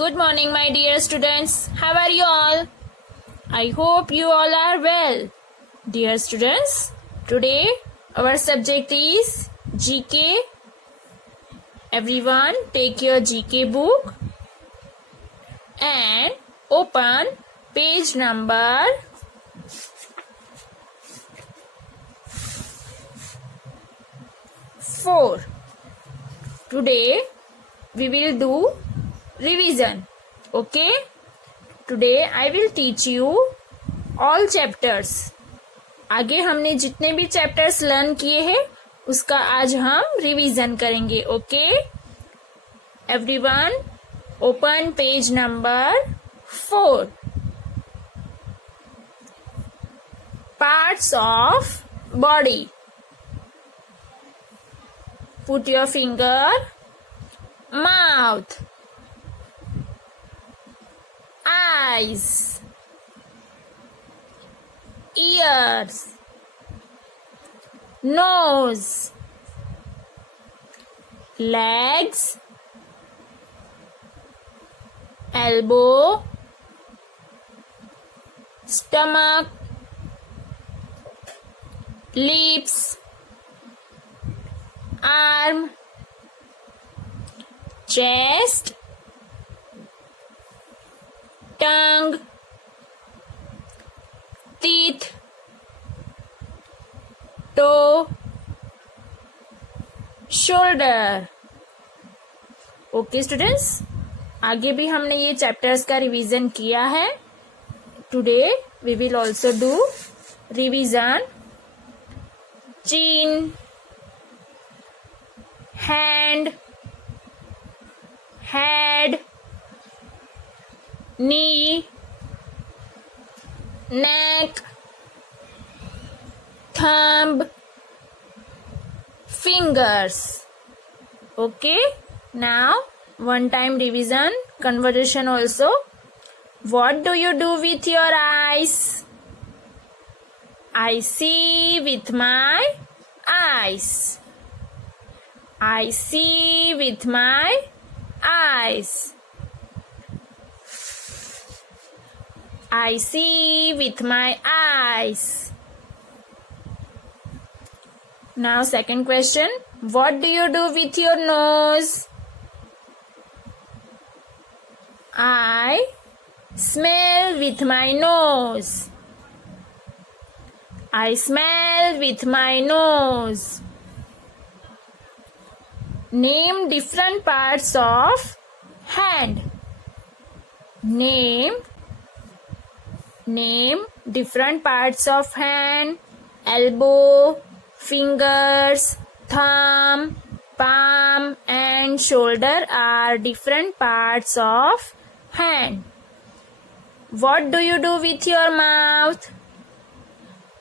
Good morning, my dear students. How are you all? I hope you all are well. Dear students, today our subject is GK. Everyone, take your GK book and open page number 4. Today we will do revision. Okay? Today I will teach you all chapters. आगे हमने जितने भी chapters learn किए हैं उसका आज हम revision करेंगे. Okay? Everyone, open page number 4. Parts of body. Put your finger. Mouth, eyes, ears, nose, legs, elbow, stomach, lips, arm, chest, tongue, teeth, toe, shoulder. Okay students, आगे भी हमने ये चैप्टर्स का रिवीजन किया है. Today we will also do revision. chin, hand, head, knee, neck, thumb, fingers. Okay, now one time revision, conversation also. What do you do with your eyes? I see with my eyes. I see with my eyes. I see with my eyes. Now second question. What do you do with your nose? I smell with my nose. I smell with my nose. Name different parts of hand. Name different parts of hand. Elbow, fingers, thumb, palm and shoulder are different parts of hand. What do you do with your mouth?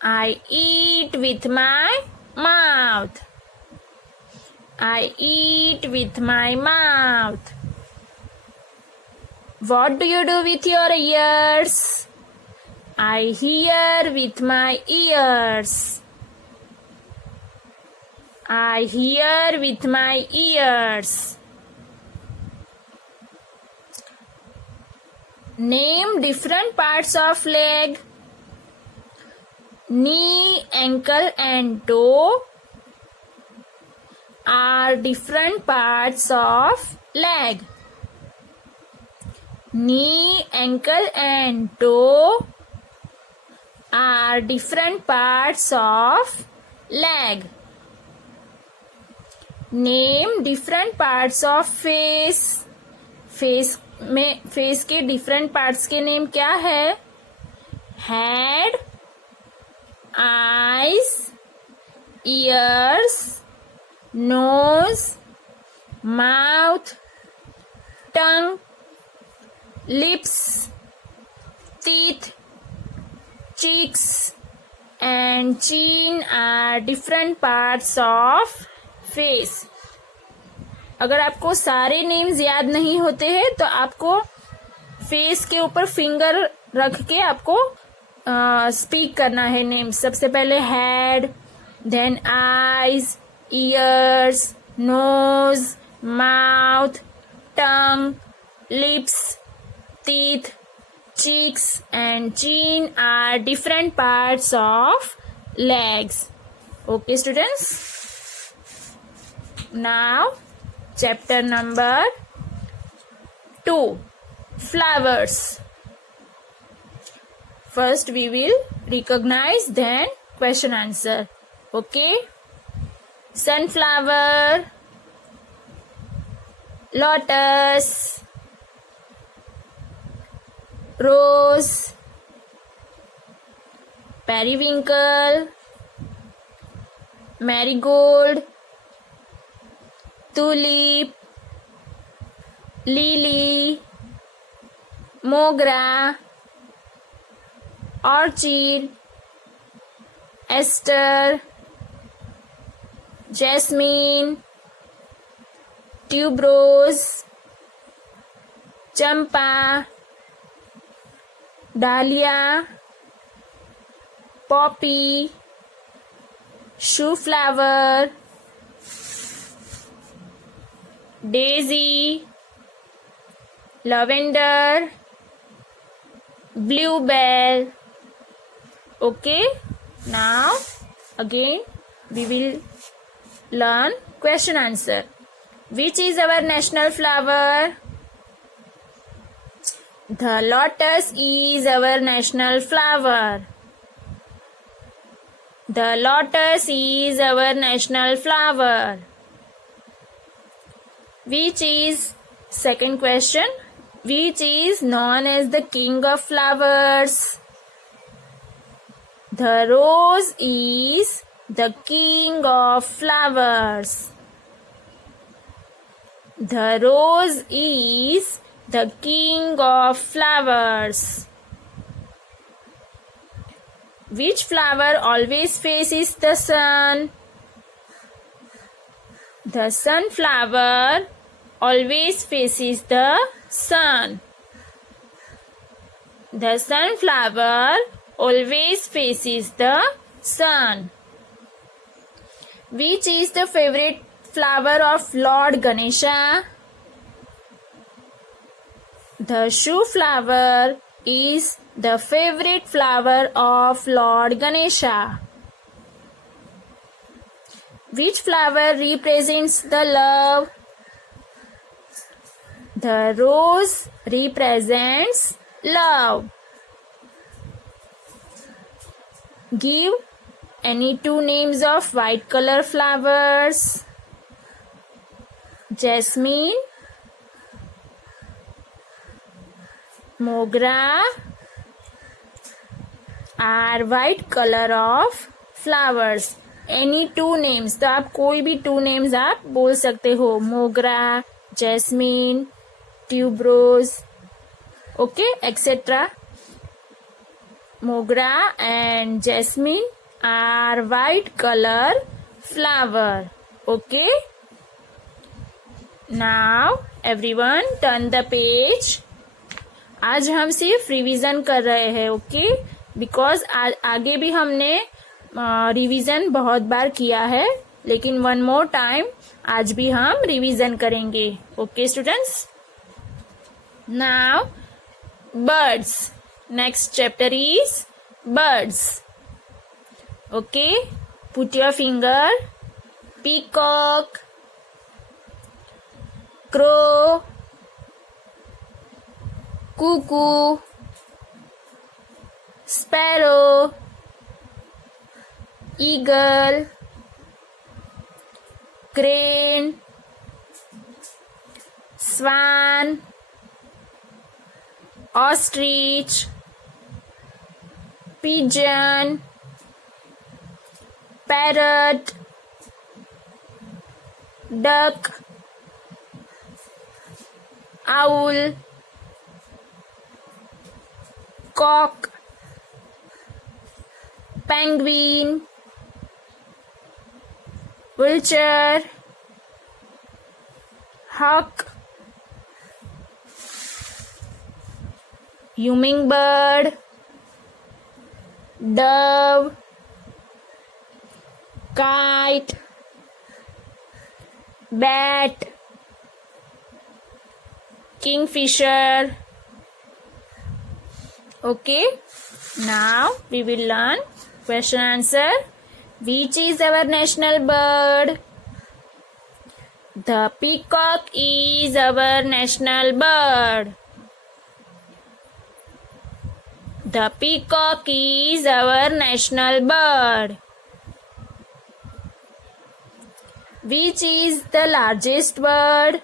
I eat with my mouth. I eat with my mouth. What do you do with your ears? I hear with my ears. I hear with my ears. Name different parts of leg. Knee, ankle and toe are different parts of leg. Knee, ankle and toe are different parts of leg. Name different parts of face. Face के different parts के name क्या है? Head, eyes, ears, nose, mouth, tongue, lips, teeth, cheeks and chin are different parts of face. अगर आपको सारे names याद नहीं होते हैं तो आपको फेस के ऊपर फिंगर रख के आपको स्पीक करना है नेम. सबसे पहले head, then eyes, ears, nose, mouth, tongue, lips, teeth, cheeks and chin are different parts of legs. Okay, students. Now, chapter number 2, flowers. First we will recognize, then question answer. Okay. Sunflower, lotus, rose, periwinkle, marigold, tulip, lily, mogra, orchid, aster, jasmine, tuberose, champa, dahlia, poppy, shoe flower, daisy, lavender, bluebell. Okay, now again we will learn question answer. Which is our national flower? The lotus is our national flower. The lotus is our national flower. Which is, second question, which is known as the king of flowers? The rose is the king of flowers. The rose is the king of flowers. Which flower always faces the sun? The sunflower always faces the sun. The sunflower always faces the sun. Which is the favorite flower of Lord Ganesha? The shoe flower is the favorite flower of Lord Ganesha. Which flower represents the love? The rose represents love. Give any two names of white color flowers. Jasmine, mogra are white color of flowers. Any two names, तो आप कोई भी two names आप बोल सकते हो. मोगरा, jasmine, tuberose, okay, etc. Mogra and jasmine are white color flower. Okay. Now everyone turn the page. आज हम सिर्फ रिवीजन कर रहे हैं. ओके, बिकॉज आगे भी हमने रिवीजन बहुत बार किया है, लेकिन वन मोर टाइम आज भी हम रिवीजन करेंगे. Okay students. Now birds. Next chapter is birds. Okay, put your finger. Peacock, crow, cuckoo, sparrow, eagle, crane, swan, ostrich, pigeon, parrot, duck, owl, cock, penguin, vulture, hawk, hummingbird, dove, kite, bat, kingfisher. Okay, now we will learn question answer. Which is our national bird? The peacock is our national bird. The peacock is our national bird. Which is the largest bird?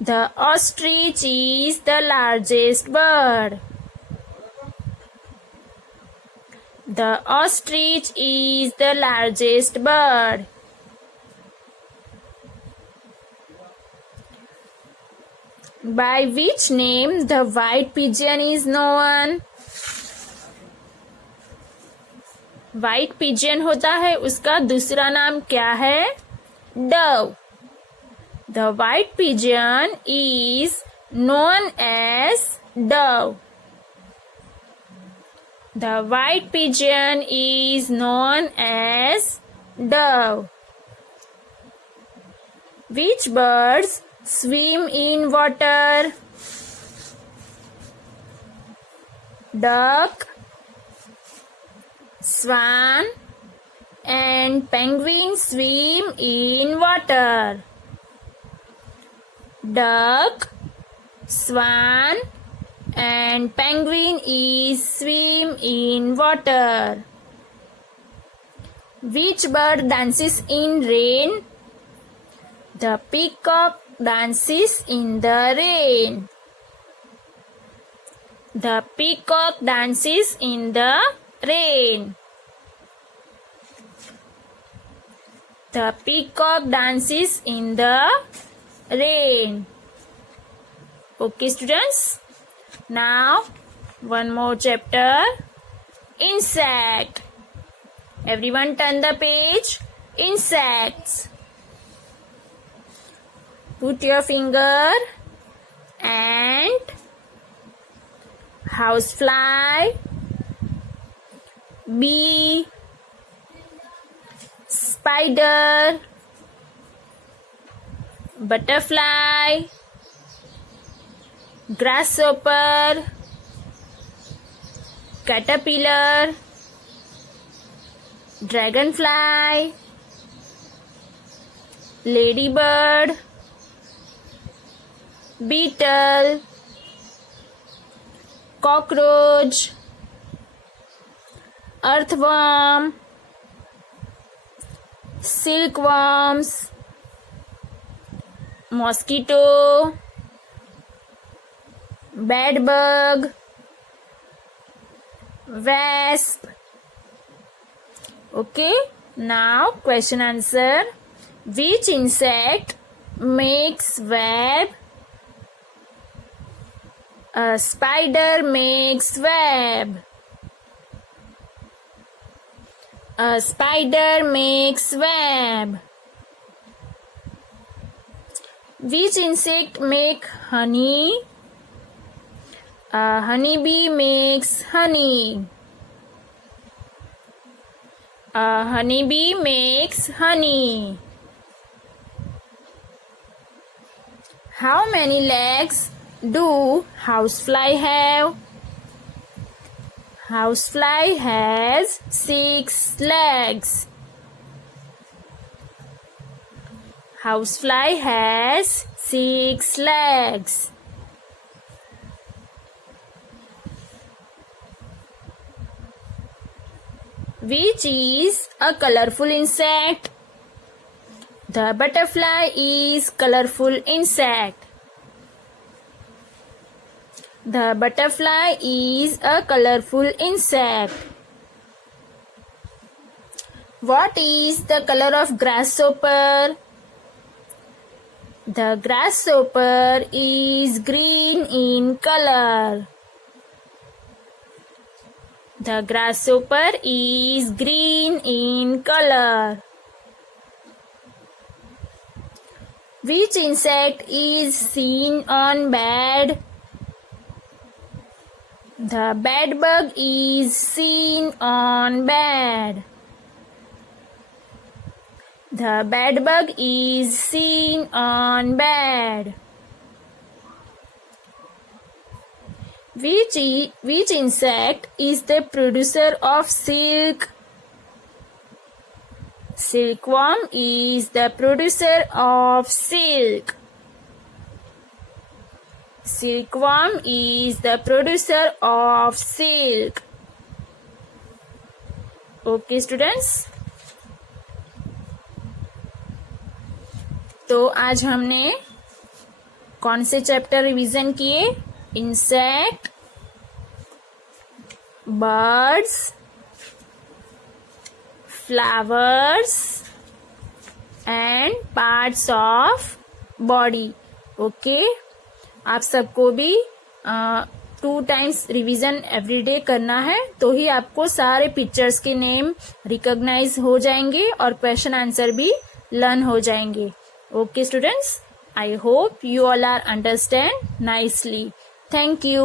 The ostrich is the largest bird. The ostrich is the largest bird. By which name the white pigeon is known? White pigeon होता है उसका दूसरा नाम क्या है? Dove. The white pigeon is known as dove. The white pigeon is known as dove. Which birds swim in water? Duck, swan, and penguin swim in water. Duck, swan, and penguin is swim in water. Which bird dances in rain? The peacock dances in the rain. The peacock dances in the rain. The peacock dances in the rain. Okay, students. Now, one more chapter. Insect. Everyone turn the page. Insects. Put your finger. Ant. Housefly. Bee. Spider. Butterfly. Grasshopper. Caterpillar. Dragonfly. Ladybird. Beetle. Cockroach. Earthworm. Silkworms. Mosquito. Bedbug. Wasp. Okay, now question answer. Which insect makes web? A spider makes web. A spider makes web. Which insect make honey? A honeybee makes honey. A honeybee makes honey. How many legs do housefly have? Housefly has 6 legs. Housefly has 6 legs. Which is a colorful insect? The butterfly is colorful insect. The butterfly is a colorful insect. What is the color of grasshopper? The grasshopper is green in color. The grasshopper is green in color. Which insect is seen on bed? The bedbug is seen on bed. The bedbug is seen on bed. Which insect is the producer of silk? Silkworm is the producer of silk. Silkworm is the producer of silk. Okay students, तो आज हमने कौन से chapter revision किए? Insect, birds, flowers and parts of body. Okay, आप सबको भी 2 times revision everyday करना है, तो ही आपको सारे पिक्चर्स के नेम रिकॉग्नाइज हो जाएंगे और क्वेश्चन आंसर भी लर्न हो जाएंगे. Okay students, I hope you all are understand nicely. Thank you.